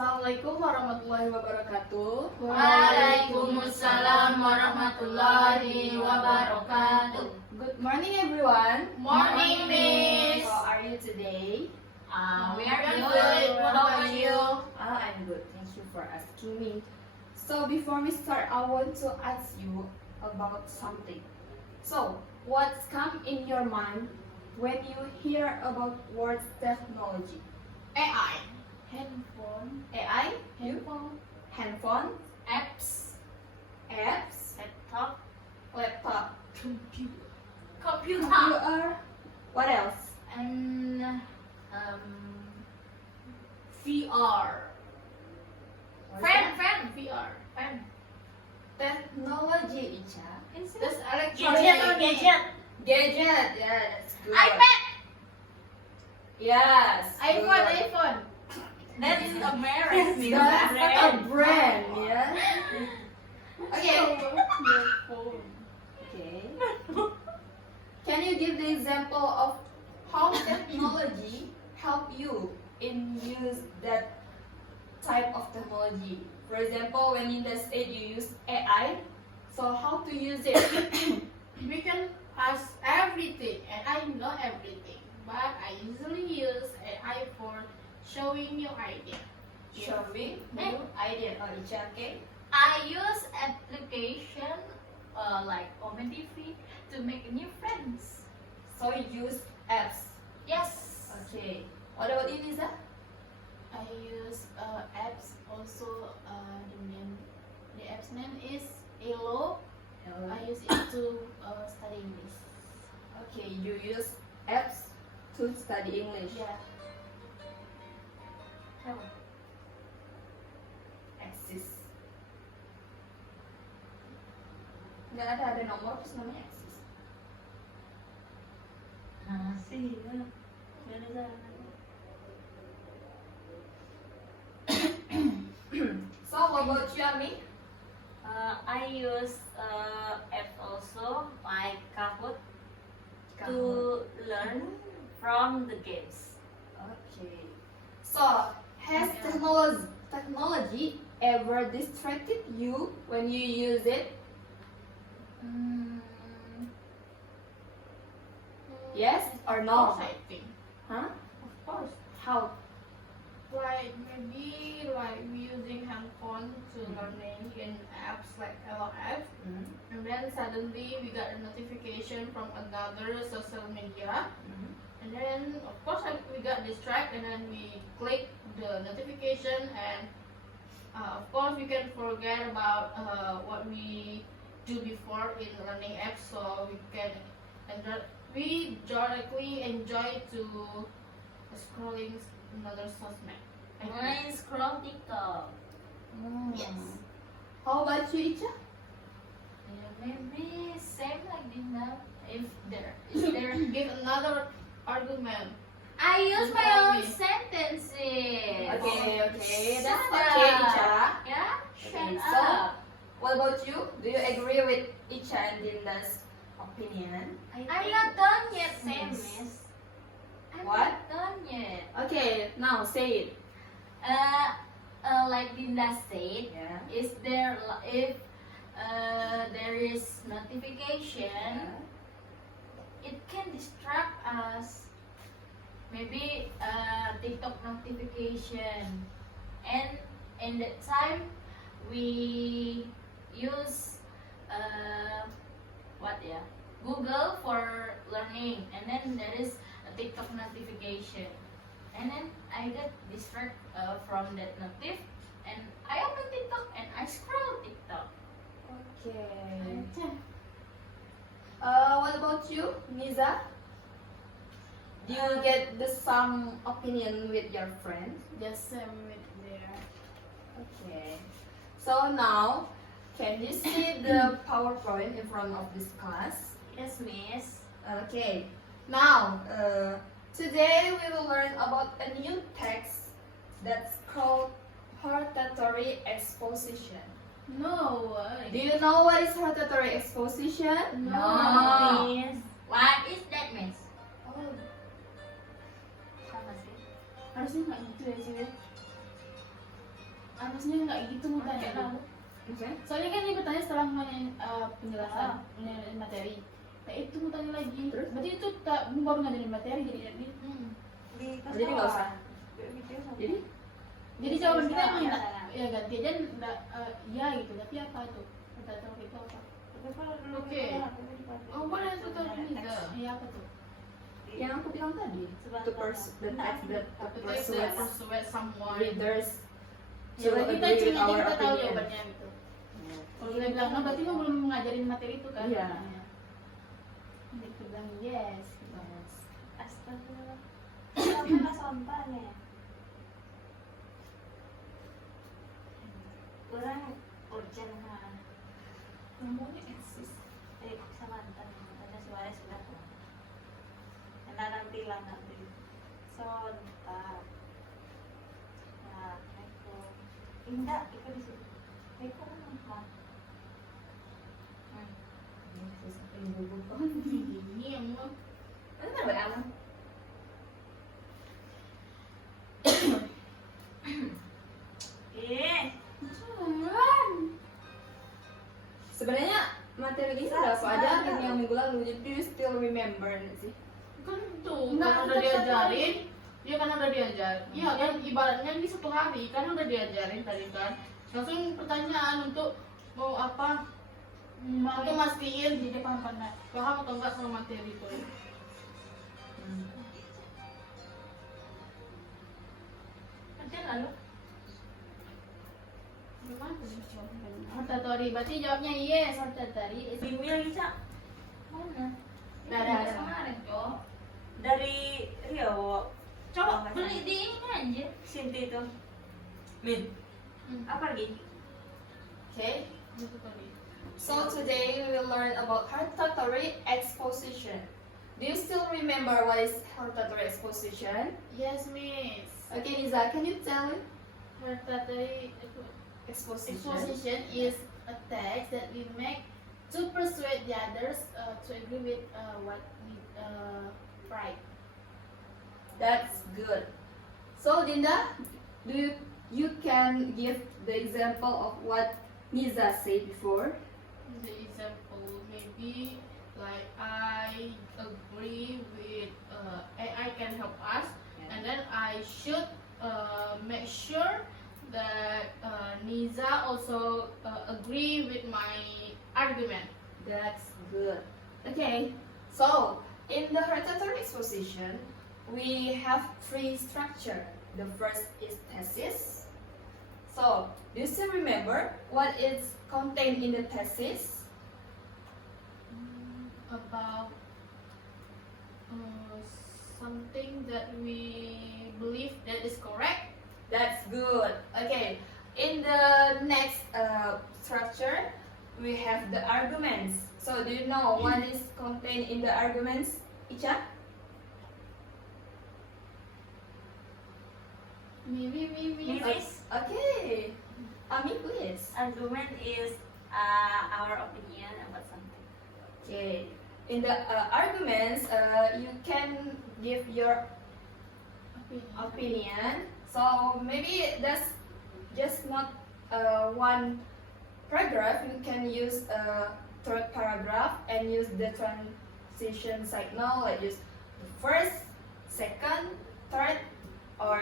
Assalamualaikum warahmatullahi wabarakatuh. Waalaikumsalam warahmatullahi wabarakatuh. Good morning, everyone. Morning, Miss. How are you today? We are good. What about you? I'm good. Thank you for asking me. So before we start, I want to ask you about something. So, what's come in your mind when you hear about word technology? AI. Handphone. AI, Handphone. handphone, Apps. apps, Laptop. laptop, Computer. Computer. computer. What else? And VR. Fan. VR. Fan. Technology, Icha. That's electronic. Gadget. Gadget, yeah, that's good. iPad. Yes. good. iPhone. That is American. That's like a brand, yeah. Okay. Okay. Can you give the example of how technology help you in use that type of technology? For example, when in the state you use AI, so how to use it? We can ask everything, and I know everything, but I usually use AI for showing new idea. Showing new idea. Oh, Icha, okay. I use application like Open TV to make new friends. So you use apps. Yes. Okay. What about you, Lisa? I use apps also. The app's name is Elo. I use it to study English. Okay, you use apps to study English. Yeah. Axis. Nggak ada nomor terus namanya Axis. So what about you, Ami? I use app also like Kahoot Kahoot. to learn from the games. Okay. So has technology ever distracted you when you use it? Yes or no? I think. Huh? Of course. How? Like maybe like we using handphone to learning in apps like Elo app, and then suddenly we got a notification from another social media, and then of course we got distracted, and then we click the notification, and of course we can forget about what we do before in learning apps, so we can we directly enjoy to scrolling another sosmed. I scroll TikTok. Yes. How about you, Icha? Maybe same like Dinda. If there give another argument. I use my own sentences. Okay. That's Shut okay, up. Icha. Yeah. Okay, Shut so up. what about you? Do you agree with Icha and Dinda's opinion? I'm not done yet, Miss. I'm What? not done yet. Okay, now say it. Like Dinda said, Yeah. is there if there is notification, it can distract us. Maybe TikTok notification, and in that time we use Google for learning, and then there is a TikTok notification, and then I get distracted from that notif, and I open TikTok and I scroll TikTok. Okay. What about you, Niza? Do you get the same opinion with your friends? Just same with there. Okay. So now, can you see the PowerPoint in front of this class? Yes, Miss. Okay. Now, today we will learn about a new text that's called hortatory exposition. No Do way. you know what is hortatory exposition? No, Miss. What is that, Miss? Oh, Sama sih. Harusnya nggak gitu ya sih. harusnya nggak gitu mau tanya tahu. Okay. Soalnya kan dia bertanya setelah penjelasan mengenai materi. Nah itu mau tanya lagi. Terus? Berarti itu tak baru ngajarin materi jadi. Jadi nggak usah. Jadi jawaban kita emang enggak, ya ganti aja enggak iya gitu. Tapi apa tuh? Kita tahu itu apa? Oke. Oh boleh itu tuh juga. Iya apa tuh? Yang aku bilang tadi, to pursue the text that persuades Persuade someone. readers Ya to berarti kita agree with cuma our kita tahu opinion. jawabannya gitu. Kalau dia bilang no berarti lo belum mengajarin materi itu kan? Iya. Dia bilang yes. Gitu. Astagfirullah. Mana sontanya? Kurang urgent ha. Namanya eksis. Samantha suara sudah tuh. Nanti lah nanti. Sontak. Nah, itu. Indah itu di situ. Itu apa? Ini yang mau. Ano ba ang? Sebenarnya materi ini sudah aku ajarin yang minggu lalu, jadi do you still remember nggak sih? Kan tuh Enggak, kan udah tetap diajarin. Dia kan udah diajarin. Iya kan ibaratnya ini satu hari kan udah diajarin tadi kan. Langsung pertanyaan untuk mau apa? Untuk mastiin jadi paham atau enggak sama materi itu. Kerja lalu. Gimana tuh jawabannya? Hortatori, berarti jawabnya yes. Hortatori is Bimil bisa Mana? Ada. Kemarin, Cok. dari Rio. Coba beli di ini aja. Sinti itu. Min. Apa lagi? Okay. Itu tadi. So today we will learn about hortatory exposition. Do you still remember what is hortatory exposition? Yes, miss. Okay, Niza, can you tell me? Hortatory Exposition. exposition is a text that we make to persuade the others to agree with what we write. That's good. So Linda, you can give the example of what Niza said before? The example maybe like I agree with AI can help us, and then I should make sure that Niza also agree with my argument. That's good. Okay, so in the hortatory exposition, we have three structure. The first is thesis. So, do you still remember what is contained in the thesis? About something that we believe that is correct. That's good. Okay, in the next structure, we have the arguments. So, do you know what is contained in the arguments, Icha? Maybe. Miss, Okay, Ami, please. argument is our opinion about something. Okay, in the arguments, you can give your opinion. So maybe that's just not one paragraph. You can use a third paragraph and use the transition signal, like use the first, second, third, or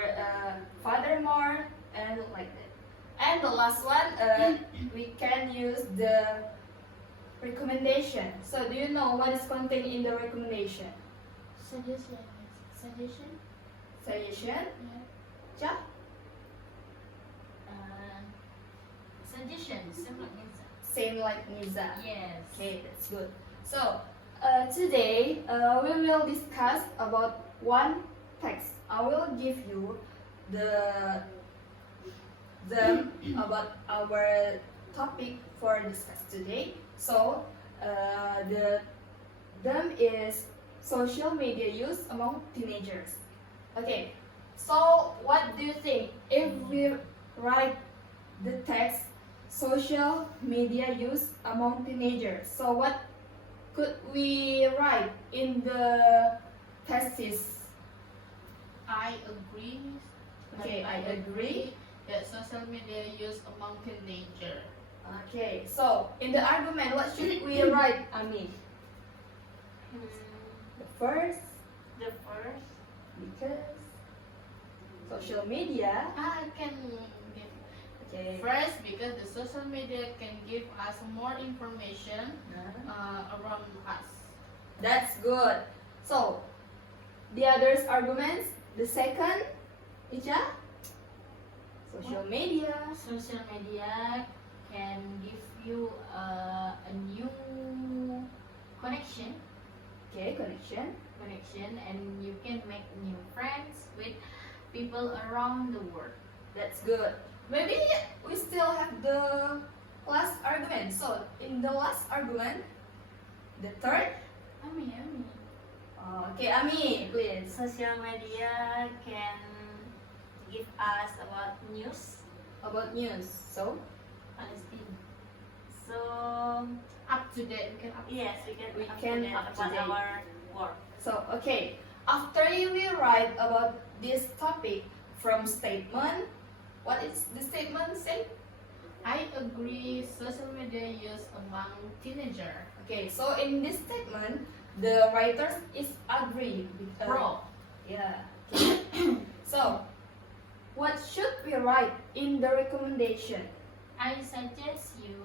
furthermore, and like that. And the last one, we can use the recommendation. So do you know what is contained in the recommendation? Suggestion. Suggestion? Yeah. Ja? Suggestion, similar Niza. Same like Niza. Yes. Okay, that's good. So today we will discuss about one text. I will give you the about our topic for discuss today. So the them is social media use among teenagers. Okay, so what do you think if we write the text social media use among teenagers? So what could we write in the thesis? I agree. Okay, I agree that social media use among teenagers. Okay, so in the argument, what should we write? I mean, Hmm, the first, the first. because social media. I can give Okay. first because the social media can give us more information around us. That's good. So, the others arguments. The second, Icha, social media. Social media can give you a new connection, Okay, connection. and you can make new friends with people around the world. That's good. Maybe we still have the last argument. So, in the last argument, the third. Ami. Okay, Ami, please. Social media can give us about news, About news. So, Palestine. so Up to date, we can up. yes, we We can can update up to about date. our work. So, okay. After you will write about this topic from statement, what is the statement say? I agree. Social media use among teenagers. Okay, so in this statement, the writers is agree with Pro. Yeah. Okay. So, what should we write in the recommendation? I suggest you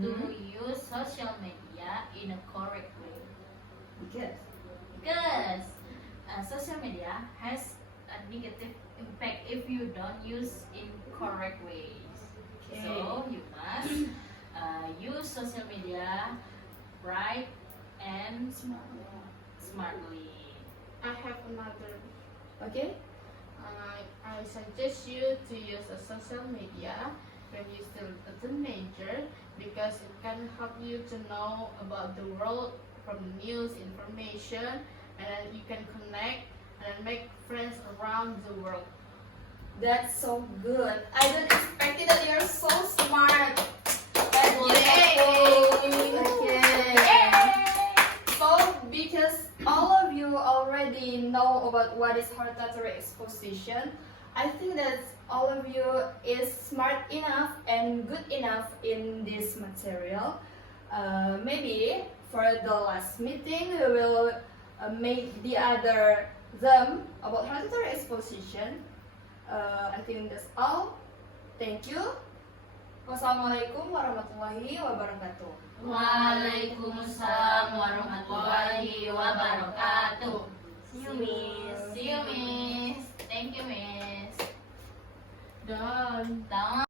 to use social media in a correct way Because because social media has a negative impact if you don't use in correct ways. Okay. So you must use social media right and smartly. I have another. okay, I suggest you to use a social media when you're still a teenager because it can help you to know about the world from the news, information, and then you can connect and make friends around the world. that's so good. I don't expect it that you're so smart. And okay. So, because all of you already know about what is hortatory exposition, I think that all of you is smart enough and good enough in this material. Maybe for the last meeting, we will make the other them about hortatory exposition. I think that's all. Thank you. Wassalamualaikum warahmatullahi wabarakatuh. Waalaikumsalam warahmatullahi wabarakatuh. See you, Miss. See you, Miss. Thank you, Miss. Done. Done.